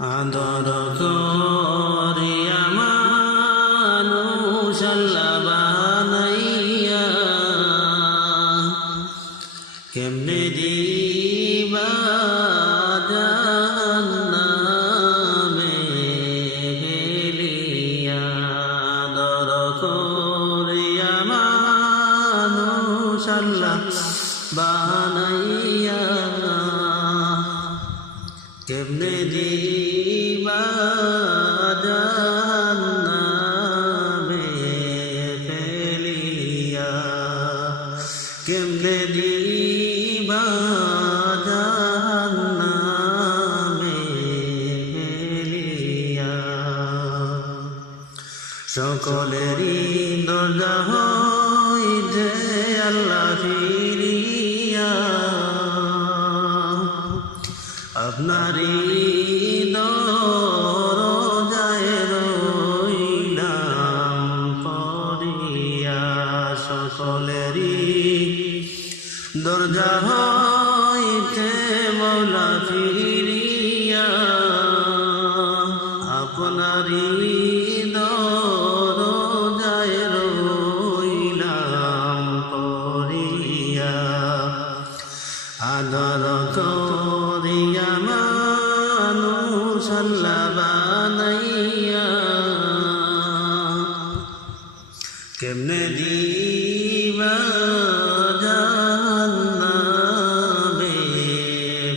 আদর করিয়া মানুষ আল্লাহ বানাইয়া কেমনে দিবা জাহান্নামে ফেলিয়া। আদর করিয়া মানুষ আল্লাহ বানাইয়া কেমনে দিবা জাহান্নামে ফেলিয়া। কেমনে দিবা জাহান্নামে ফেলিয়া। সকলেরই দরজা হইতে আল্লাহ ফিরিয়া আপনারি দরজায় রইলাম পড়িয়া। সকলেরই দরজা হইতে মওলা ফিরিয়া আপনারি দরজায় রইলাম পড়িয়া। আদর করিয়া মানুষ আল্লাহ বানাইয়া কেমনে দিবা জাহান্নামে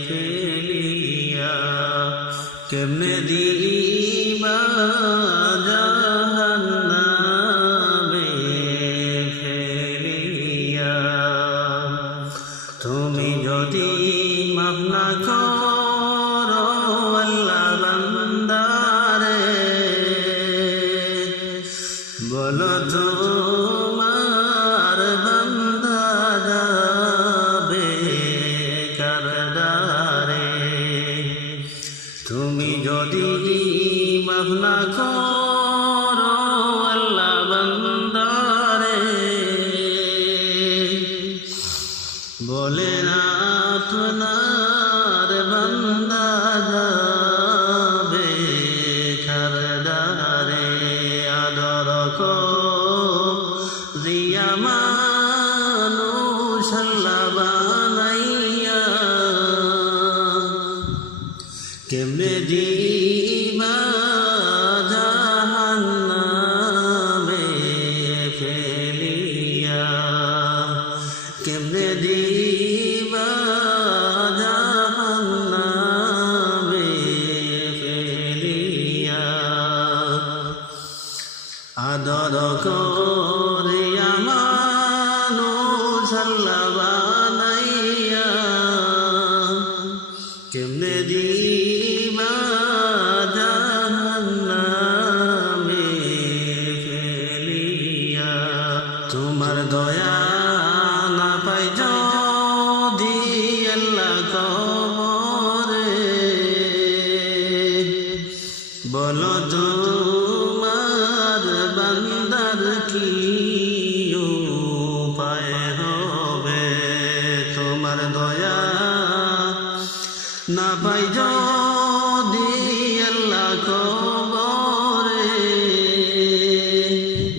ফেলিয়া। কেমনে দিবা জাহান্নামে ফেলিয়া। তুমি যদি মাফ না করো আল্লাহ বান্দারে বলো তোমার বান্দা যাবে কার দ্বারে। তুমি যদি মাফ না করো আল্লাহ বান্দারে বলেন আপনার বান্দা যাবে কার দ্বারে। আদর করিয়া মানুষ আল্লাহ বানাইয়া কেমনে দিবা জাহান্নামে ফেলিয়া। কেমনে দিবা জাহান্নামে ফেলিয়া। আদর করিয়া মানুষ আল্লাহ বানাইয়া কেমনে দিবা জাহান্নামে ফেলিয়া। তোমার দয়া না পাই যদি আল্লাহ কবরে বলো তোমার বান্দার কি উপায় হবে। তোমার দয়া না পাই যদি আল্লাহ কবরে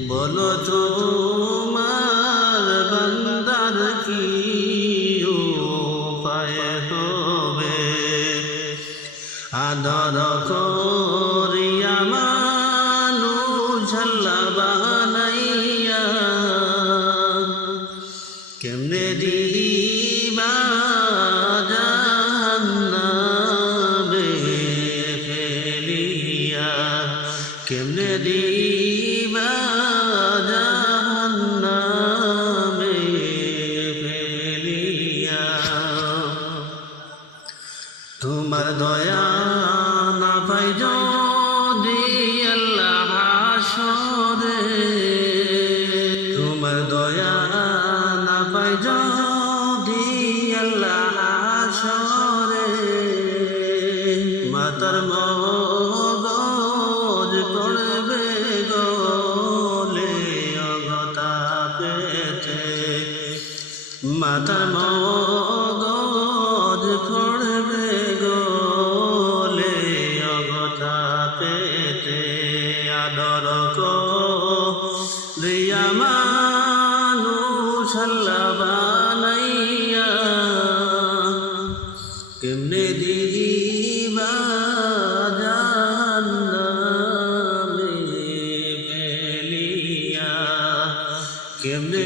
বলো তোমার বান্দার কি উপায় হবে। আদর করিয়া মানুষ আল্লাহ বানাইয়া কেমনে দিবা জাহান্নামে ফেলিয়া। কেমনে দিবা জাহান্নামে ফেলিয়া। তোমার দয়া না পাই যদি আল্লাহ হাসরে তোমার দয়া না পাই যদি আল্লাহ হাসরে মাতার মগজ পড়বে গলে অগতা পেতে। মাতার মগজ পড়বে গলে অগতা ছল্লা বানাইয়া কেমনে দিবা জাহান্নামে ফেলিয়া কেমনে